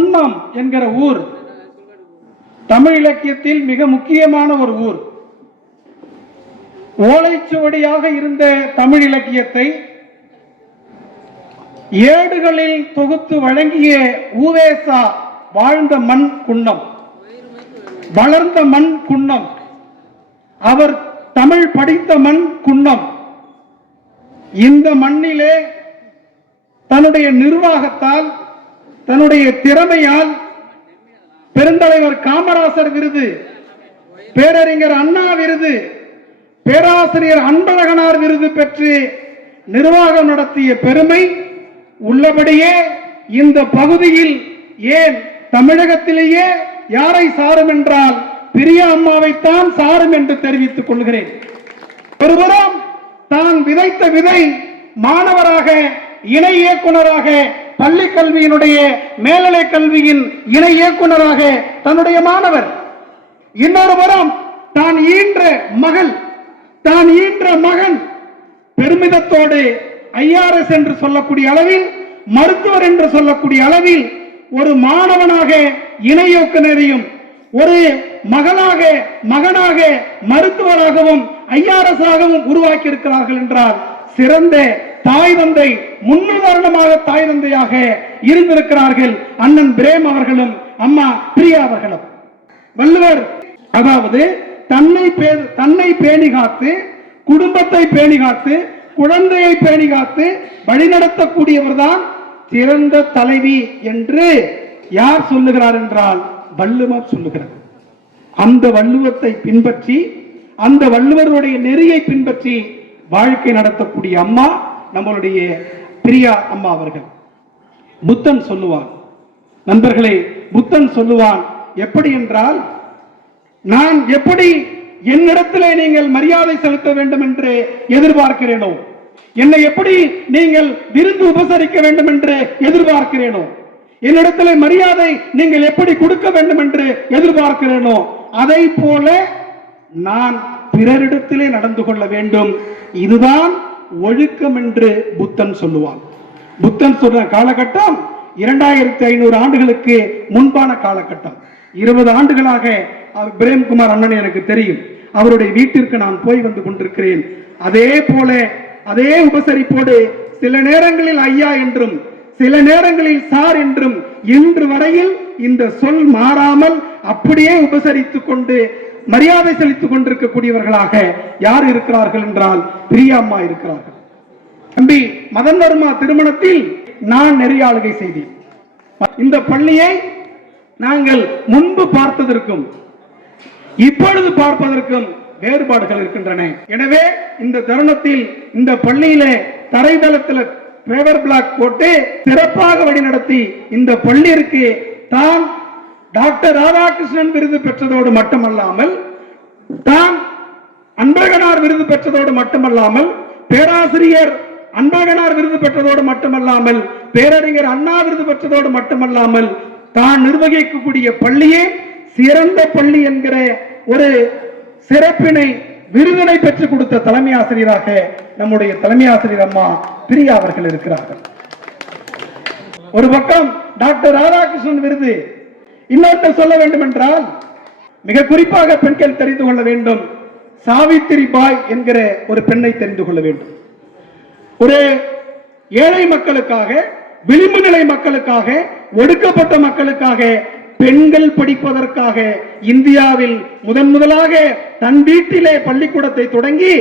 குன்னம் என்கிற ஊர் தமிழ் இலக்கியத்தில் மிக முக்கியமான ஒரு ஊர். ஓலைச்சுவடியாக இருந்த தமிழ் இலக்கியத்தை ஏடுகளில் தொகுத்து வழங்கிய ஊவேசா வாழ்ந்த மண் குன்னம், வளர்ந்த மண் குன்னம், அவர் தமிழ் படித்த மண் குன்னம். இந்த மண்ணிலே தன்னுடைய நிர்வாகத்தால், தன்னுடைய திறமையால் பெருந்தலைவர் காமராசர் விருது, பேரறிஞர் அண்ணா விருது, பேராசிரியர் அன்பழகனார் விருது பெற்று நிர்வாகம் நடத்திய பெருமை உள்ளபடியே இந்த பகுதியில், ஏன் தமிழகத்திலேயே யாரை சாரும் என்றால் பிரியா அம்மாவைத்தான் சாரும் என்று தெரிவித்துக் கொள்கிறேன். ஒருபுறம் தான் விதைத்த விதை மாணவராக, இணை இயக்குனராக, பள்ளி கல்வியினுடைய மேல்நிலை கல்வியின் இணை இயக்குனராக தன்னுடைய மாணவர், இன்னொரு புறம் தான் ஈன்ற மகள், தான் ஈன்ற மகன் பெருமிதத்தோடு ஐஆர்எஸ் என்று சொல்லக்கூடிய அளவில், மருத்துவர் என்று சொல்லக்கூடிய அளவில் ஒரு மாணவனாக இணை இயக்குனரையும், ஒரு மகனாக, மகனாக மருத்துவராகவும் ஐஆர்எஸ் ஆகவும் உருவாக்கி இருக்கிறார்கள் என்றால் சிறந்த தாய் தந்தை, முன்னுதாரணமாக தாய் தந்தையாக இருந்திருக்கிறார்கள் அண்ணன் பிரேம் அவர்களும் அம்மா பிரியா அவர்களும். வள்ளுவர் அதாவது தன்னை பேணி காத்து, குடும்பத்தை பேணி காத்து, குழந்தையை பேணி காத்து வழிநடத்தக்கூடியவர் தான் சிறந்த தலைவி என்று யார் சொல்லுகிறார் என்றால் வள்ளுவர் சொல்லுகிறார். அந்த வள்ளுவத்தை பின்பற்றி, அந்த வள்ளுவருடைய நெறியை பின்பற்றி வாழ்க்கை நடத்தக்கூடிய அம்மா நம்மளுடைய பிரியா அம்மா அவர்கள். புத்தன் சொல்லுவான், நண்பர்களே, புத்தன் சொல்லுவான் எப்படி என்றால், நான் எப்படி என்னிடத்திலே நீங்கள் மரியாதை செலுத்த வேண்டும் என்று எதிர்பார்க்கிறேனோ, என்னை எப்படி நீங்கள் விருந்து உபசரிக்க வேண்டும் என்று எதிர்பார்க்கிறேனோ, என்னிடத்திலே மரியாதை நீங்கள் எப்படி கொடுக்க வேண்டும் என்று எதிர்பார்க்கிறேனோ, அதை போல நான் பிறரிடத்திலே நடந்து கொள்ள வேண்டும். இதுதான் ஒழுக்கம் என்று புத்தன் சொல்லுவான். புத்தன் சொல்ற காலகட்டம் 2500 ஆண்டுகளுக்கு முன்பான காலகட்டம். 20 ஆண்டுகளாக பிரேம்குமார் அண்ணன் எனக்கு தெரியும். அவருடைய வீட்டிற்கு நான் போய் வந்து கொண்டிருக்கிறேன். அதே போல அதே உபசரிப்போடு சில நேரங்களில் ஐயா என்றும், சில நேரங்களில் சார் என்றும், இன்று வரையில் இந்த சொல் மாறாமல் அப்படியே உபசரித்துக் கொண்டு மரியாதை செலுத்திக் கொண்டிருக்கக்கூடியவர்களாக யார் இருக்கிறார்கள் என்றால் பிரியா அம்மா இருக்கிறார்கள். தம்பி மதன் வர்மா திருமணத்தில் நான் நெறியாளுகை செய்தேன். இந்த பள்ளியை நாங்கள் முன்பு பார்த்ததற்கும் இப்பொழுது பார்ப்பதற்கும் வேறுபாடுகள் இருக்கின்றன. எனவே இந்த தருணத்தில் இந்த பள்ளியிலே தரைதளத்தில் பேவர் பிளாக் போட்டு சிறப்பாக வழிநடத்தி இந்த பள்ளியிற்கு தான் டாக்டர் ராதாகிருஷ்ணன் விருது பெற்றதோடு மட்டுமல்லாமல், தான் அன்பழகனார் விருது பெற்றதோடு மட்டுமல்லாமல், பேராசிரியர் அன்பழகனார் விருது பெற்றதோடு மட்டுமல்லாமல், பேரறிஞர் அண்ணா விருது பெற்றதோடு மட்டுமல்லாமல், தான் நிர்வகிக்கக்கூடிய பள்ளியே சிறந்த பள்ளி என்கிற ஒரு சிறப்பினை, விருதினை பெற்றுக் கொடுத்த தலைமை ஆசிரியராக நம்முடைய தலைமை ஆசிரியர் அம்மா பிரியா அவர்கள் இருக்கிறார்கள். ஒரு பக்கம் டாக்டர் ராதாகிருஷ்ணன் விருது, இன்னொன்று சொல்ல வேண்டும் என்றால் மிக குறிப்பாக பெண்கள் தெரிந்து கொள்ள வேண்டும். சாவித்திரி பாய் என்கிற ஒரு பெண்ணை தெரிந்து கொள்ள வேண்டும். ஒரு ஏழை மக்களுக்காக, விளிம்பு நிலை மக்களுக்காக, ஒடுக்கப்பட்ட மக்களுக்காக, பெண்கள் படிப்பதற்காக இந்தியாவில் முதலாக தன் வீட்டிலே பள்ளிக்கூடத்தை தொடங்கி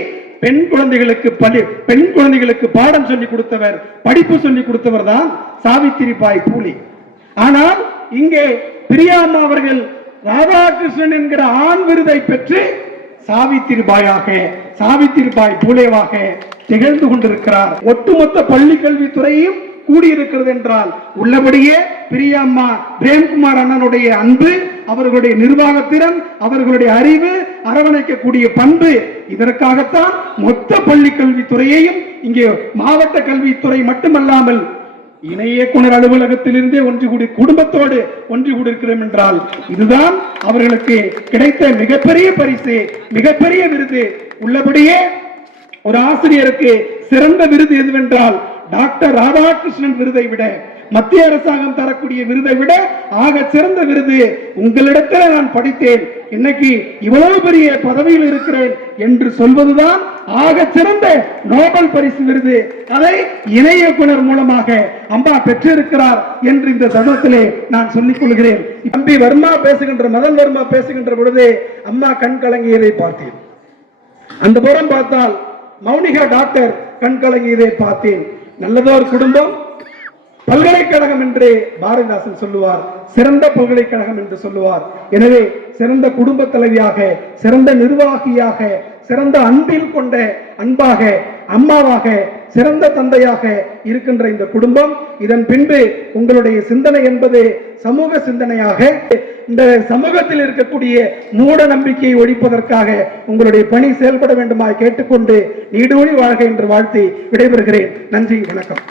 பெண் குழந்தைகளுக்கு பாடம் சொல்லிக் கொடுத்தவர், படிப்பு சொல்லிக் கொடுத்தவர் தான் சாவித்திரி பாய் பூலே. ஆனால் இங்கே பிரியா அம்மா அவர்கள் ராதாகிருஷ்ணன் என்கிற ஆண் விருதை பெற்று சாவித்திரி பாய் பூலேவாக திகழ்ந்து கொண்டிருக்கிறார். ஒட்டுமொத்த பள்ளி கல்வித்துறையும் கூடியிருக்கிறது என்றால் உள்ளபடியே பிரியா அம்மா, பிரேம்குமார் அண்ணனுடைய அன்பு, அவர்களுடைய நிர்வாகத்திறன், அவர்களுடைய அறிவு, அரவணைக்கக்கூடிய பண்பு, இதற்காகத்தான் மொத்த பள்ளி கல்வித்துறையையும் இங்கே மாவட்ட கல்வித்துறை மட்டுமல்லாமல் இணை இயக்குனர் அலுவலகத்திலிருந்தே ஒன்று கூடி குடும்பத்தோடு ஒன்று கூடியிருக்கிறோம் என்றால் இதுதான் அவர்களுக்கு கிடைத்த மிகப்பெரிய பரிசு, மிகப்பெரிய விருது. உள்ளபடியே ஒரு ஆசிரியருக்கு சிறந்த விருது எதுவென்றால் டாக்டர் ராதாகிருஷ்ணன் விருதை விட, மத்திய அரசாங்கம் தரக்கூடிய விருதை விட ஆக சிறந்த விருது உங்களிடத்தில் நான் படித்தேன், இன்னைக்கு இவ்வளவு பெரிய பதவியில் இருக்கிறேன் என்று சொல்வதுதான் ஆக சிறந்த நோபல் பரிசு விருது. அதை இணை இயக்குனர் மூலமாக அம்மா பெற்றிருக்கிறார் என்று இந்த தருணத்திலே நான் சொல்லிக் கொள்கிறேன். தம்பி வர்மா பேசுகின்ற, மதன் வர்மா பேசுகின்ற பொழுது அம்மா கண் கலங்கியதை பார்த்தேன். அந்த புறம் பார்த்தால் மௌனிகா டாக்டர் கண் கலங்கியதை பார்த்தேன். நல்லதோர் குடும்பம், பல்கலைக்கழகம் என்று பாரதிதாசன் சொல்லுவார், சிறந்த பல்கலைக்கழகம் என்று சொல்லுவார். எனவே சிறந்த குடும்ப தலைவியாக, சிறந்த நிர்வாகியாக, சிறந்த அன்பில் கொண்ட அன்பாக, அம்மாவாக, சிறந்த தந்தையாக இருக்கின்ற இந்த குடும்பம், இதன் பின்பு உங்களுடைய சிந்தனை என்பது சமூக சிந்தனையாக, இந்த சமூகத்தில் இருக்கக்கூடிய மூட நம்பிக்கையை ஒழிப்பதற்காக உங்களுடைய பணி செயல்பட வேண்டுமா கேட்டுக்கொண்டு நீடூழி வாழ்க என்று வாழ்த்தி விடைபெறுகிறேன். நன்றி, வணக்கம்.